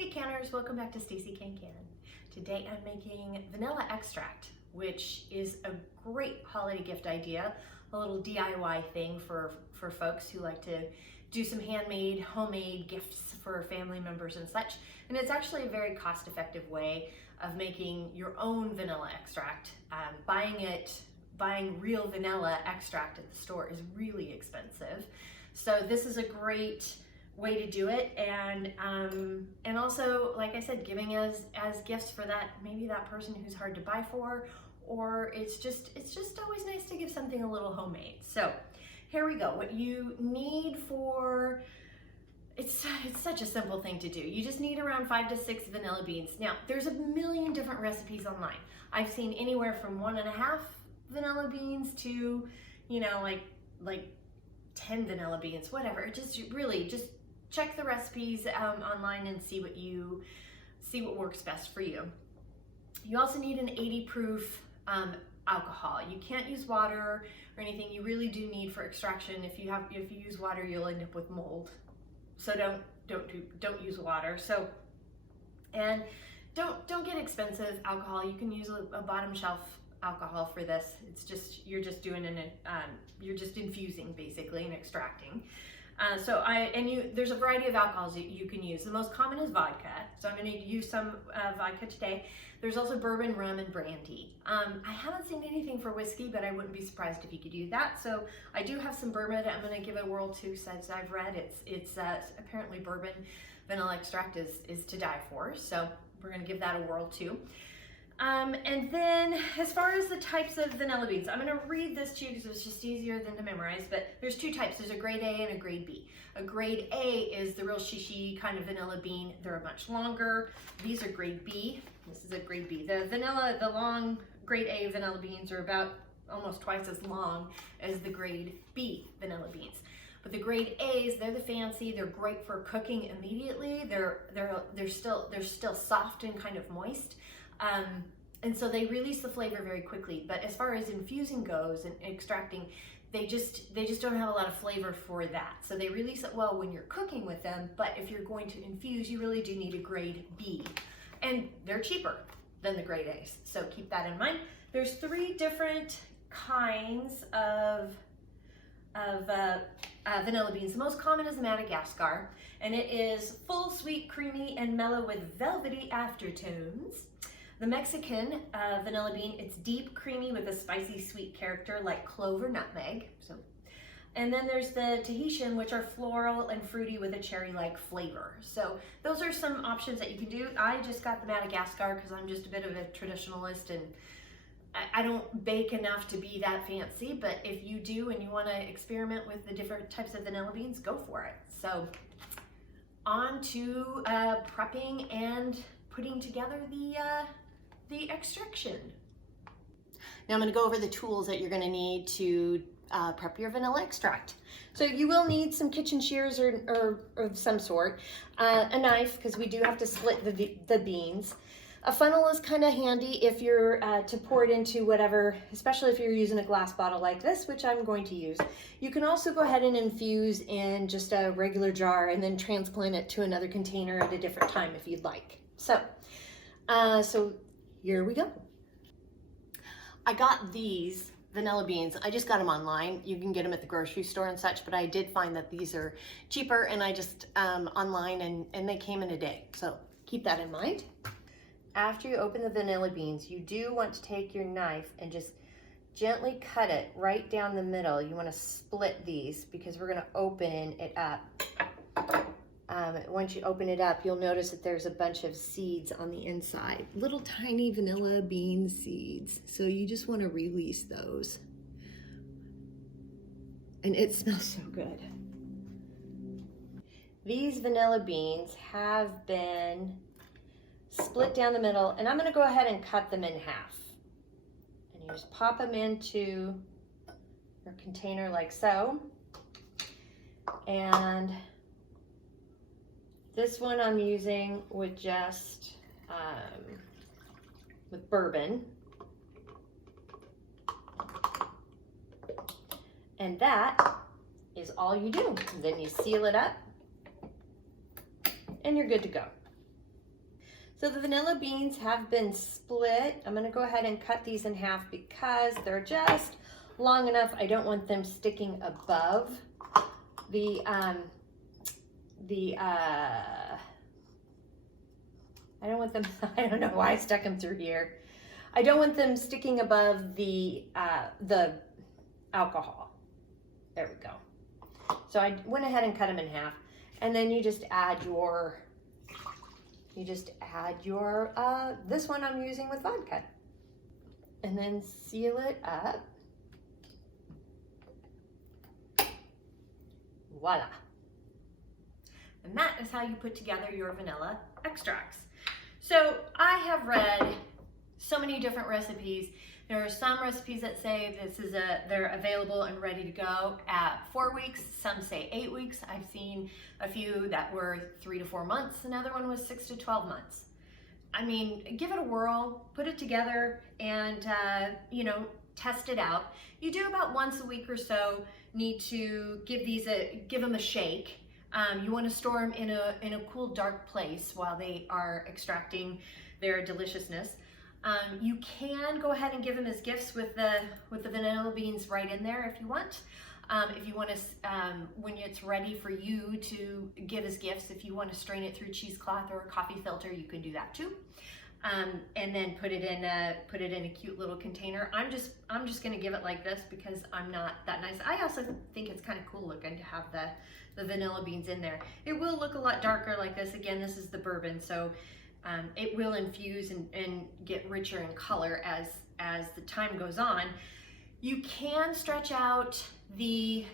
Hey Canners, welcome back to Stacey Can Can. Today I'm making vanilla extract, which is a great holiday gift idea, a little DIY thing for folks who like to do some handmade, homemade gifts for family members and such. And it's actually a very cost-effective way of making your own vanilla extract. Buying real vanilla extract at the store is really expensive. So this is a great way to do it, and also, like I said, giving as gifts for maybe that person who's hard to buy for, or it's just always nice to give something a little homemade. So here we go. What you need for it's such a simple thing to do. You just need around 5 to 6 vanilla beans. Now there's a million different recipes online. I've seen anywhere from 1.5 vanilla beans to, you know, like 10 vanilla beans, whatever. Just check the recipes online and see what works best for you. You also need an 80 proof alcohol. You can't use water or anything. You really do need for extraction. If you use water, you'll end up with mold. So don't use water. So, and don't get expensive alcohol. You can use a bottom shelf alcohol for this. It's just you're just infusing basically and extracting. There's a variety of alcohols that you can use. The most common is vodka, so I'm going to use some vodka today. There's also bourbon, rum, and brandy. I haven't seen anything for whiskey, but I wouldn't be surprised if you could use that. So I do have some bourbon I'm going to give a whirl to, since I've read it's apparently bourbon vanilla extract is to die for. So we're going to give that a whirl too. And then as far as the types of vanilla beans, I'm going to read this to you because it's just easier than to memorize, but there's 2 types. There's a grade A and a grade B. A grade A is the real shishi kind of vanilla bean. They're much longer. These are grade B. This is a grade B. The long grade A vanilla beans are about almost twice as long as the grade B vanilla beans. But the grade A's, they're the fancy. They're great for cooking immediately. They're still soft and kind of moist. And so they release the flavor very quickly. But as far as infusing goes and extracting, they just don't have a lot of flavor for that. So they release it well when you're cooking with them, but if you're going to infuse, you really do need a grade B. And they're cheaper than the grade A's. So keep that in mind. There's 3 different kinds of vanilla beans. The most common is Madagascar, and it is full, sweet, creamy, and mellow with velvety aftertones. The Mexican vanilla bean, it's deep, creamy with a spicy, sweet character like clove or nutmeg. And then there's the Tahitian, which are floral and fruity with a cherry-like flavor. So those are some options that you can do. I just got the Madagascar because I'm just a bit of a traditionalist and I don't bake enough to be that fancy, but if you do and you want to experiment with the different types of vanilla beans, go for it. So on to prepping and putting together the extraction. Now I'm going to go over the tools that you're going to need to prep your vanilla extract. So you will need some kitchen shears or of some sort, a knife because we do have to split the beans. A funnel is kind of handy if you're to pour it into whatever, especially if you're using a glass bottle like this, which I'm going to use. You can also go ahead and infuse in just a regular jar and then transplant it to another container at a different time if you'd like. So here we go. I got these vanilla beans. I just got them online. You can get them at the grocery store and such, but I did find that these are cheaper, and I just online and they came in a day. So keep that in mind. After you open the vanilla beans, you do want to take your knife and just gently cut it right down the middle. You want to split these because we're going to open it up. Once you open it up, you'll notice that there's a bunch of seeds on the inside, little tiny vanilla bean seeds. So you just want to release those. And it smells so good. These vanilla beans have been split down the middle, and I'm going to go ahead and cut them in half. And you just pop them into your container like so. And this one I'm using with just with bourbon. And that is all you do. Then you seal it up and you're good to go. So the vanilla beans have been split. I'm gonna go ahead and cut these in half because they're just long enough. I don't want them sticking above the I don't want them, I don't know why I stuck them through here. I don't want them sticking above the alcohol. There we go. So I went ahead and cut them in half. And then you just add your, this one I'm using with vodka. And then seal it up. Voila. And that is how you put together your vanilla extracts. So I have read so many different recipes. There are some recipes that say they're available and ready to go at 4 weeks. Some say 8 weeks. I've seen a few that were 3 to 4 months. Another one was 6 to 12 months. I mean, give it a whirl, put it together, and test it out. You do about once a week or so need to give them a shake. You want to store them in a cool, dark place while they are extracting their deliciousness. You can go ahead and give them as gifts with the vanilla beans right in there if you want. If you want to, when it's ready for you to give as gifts, if you want to strain it through cheesecloth or a coffee filter, you can do that too. And then put it in a cute little container. I'm just gonna give it like this because I'm not that nice. I also think it's kind of cool looking to have the vanilla beans in there. It will look a lot darker like this. Again, this is the bourbon, so it will infuse and get richer in color as the time goes on. You can stretch out you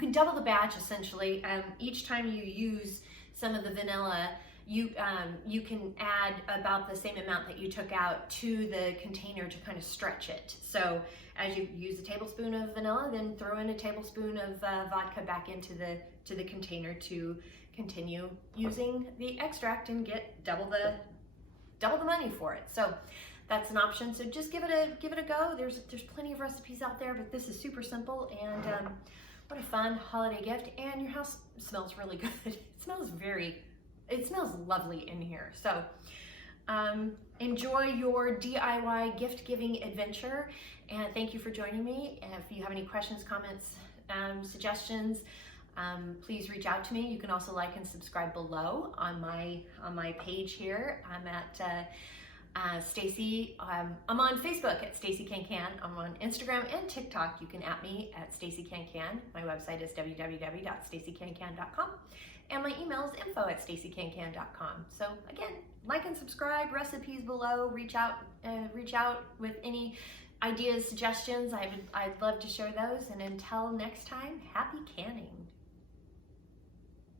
can double the batch essentially. Each time you use some of the vanilla, you can add about the same amount that you took out to the container to kind of stretch it. So as you use a tablespoon of vanilla, then throw in a tablespoon of vodka back into the container to continue using the extract and get double the money for it. So that's an option. So just give it a go. There's plenty of recipes out there, but this is super simple and what a fun holiday gift. And your house smells really good. It smells lovely in here. So enjoy your DIY gift giving adventure, and thank you for joining me. And if you have any questions, comments, suggestions, please reach out to me. You can also like and subscribe below on my page here. I'm at Stacey. I'm on Facebook at Stacey Can Can. I'm on Instagram and TikTok. You can at me at Stacey Can Can. My website is www.staceycancan.com. And my email is info@staceycancan.com. So again, like and subscribe, recipes below, reach out with any ideas, suggestions. I'd love to share those. And until next time, happy canning.